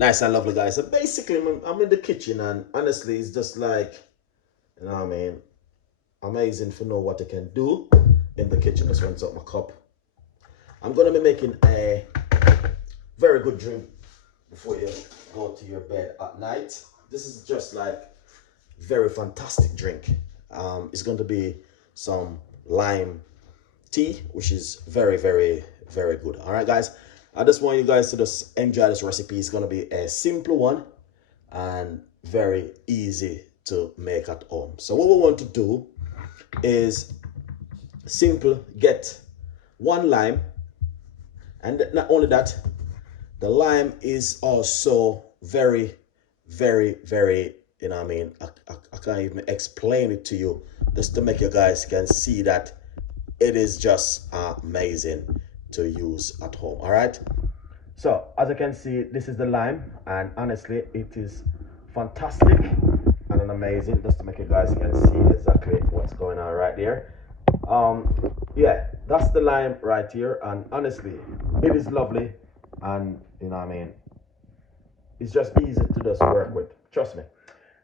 Nice and lovely, guys. So basically, I'm in the kitchen, and honestly, it's just like, you know what I mean, amazing to know what I can do in the kitchen. Just runs up my cup. I'm gonna be making a very good drink before you go to your bed at night. This is just like very fantastic drink. It's going to be some lime tea, which is very, very, very good. All right, guys. I just want you guys to just enjoy this recipe. It's going to be a simple one and very easy to make at home. So what we want to do is simple get one lime, and not only that, the lime is also very, very, very, you know what I mean, I can't even explain it to you, just to make you guys can see that it is just amazing to use at home. All right, so as you can see, this is the lime, and honestly it is fantastic and amazing, just to make you guys can see exactly what's going on right there. Yeah, that's the lime right here, and honestly it is lovely, and you know what I mean, it's just easy to just work with, trust me.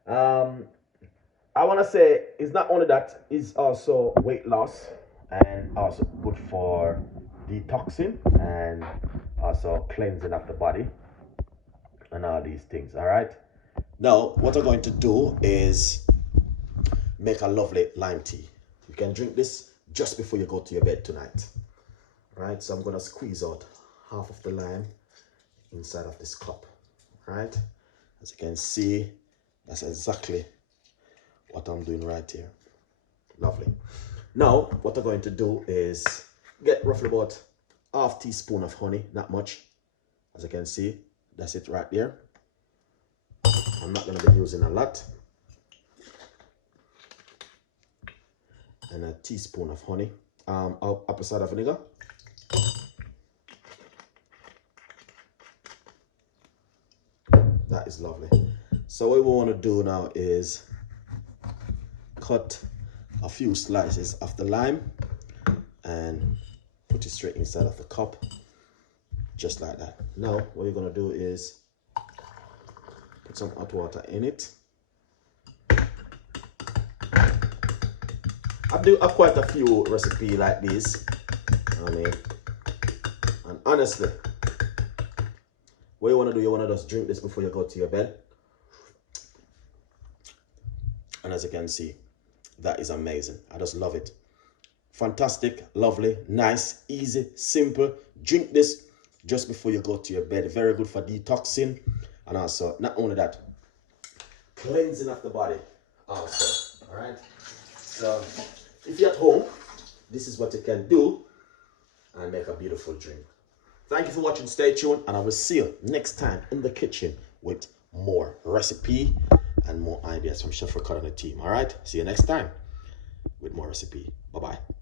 I want to say it's not only that, it's also weight loss and also good for detoxing and also cleansing of the body and all these things. All right, now what I'm going to do is make a lovely lime tea. You can drink this just before you go to your bed tonight. All right, so I'm going to squeeze out half of the lime inside of this cup. All right, as you can see, that's exactly what I'm doing right here. Lovely. Now what I'm going to do is get roughly about half teaspoon of honey, not much. As you can see, that's it right there. I'm not going to be using a lot. And a teaspoon of honey, apple cider vinegar. That is lovely. So what we want to do now is cut a few slices of the lime and put it straight inside of the cup, just like that. Now what you're going to do is put some hot water in it. I do quite a few recipes like this, I mean, and honestly, what you want to do, you want to just drink this before you go to your bed. And as you can see, that is amazing. I just love it. Fantastic, lovely, nice, easy, simple. Drink this just before you go to your bed. Very good for detoxing, and also not only that, cleansing of the body also. All right, so if you're at home, this is what you can do and make a beautiful drink. Thank you for watching. Stay tuned, and I will see you next time in the kitchen with more recipe and more ideas from Chef Ricardo and the team. All right, see you next time with more recipe. Bye-bye.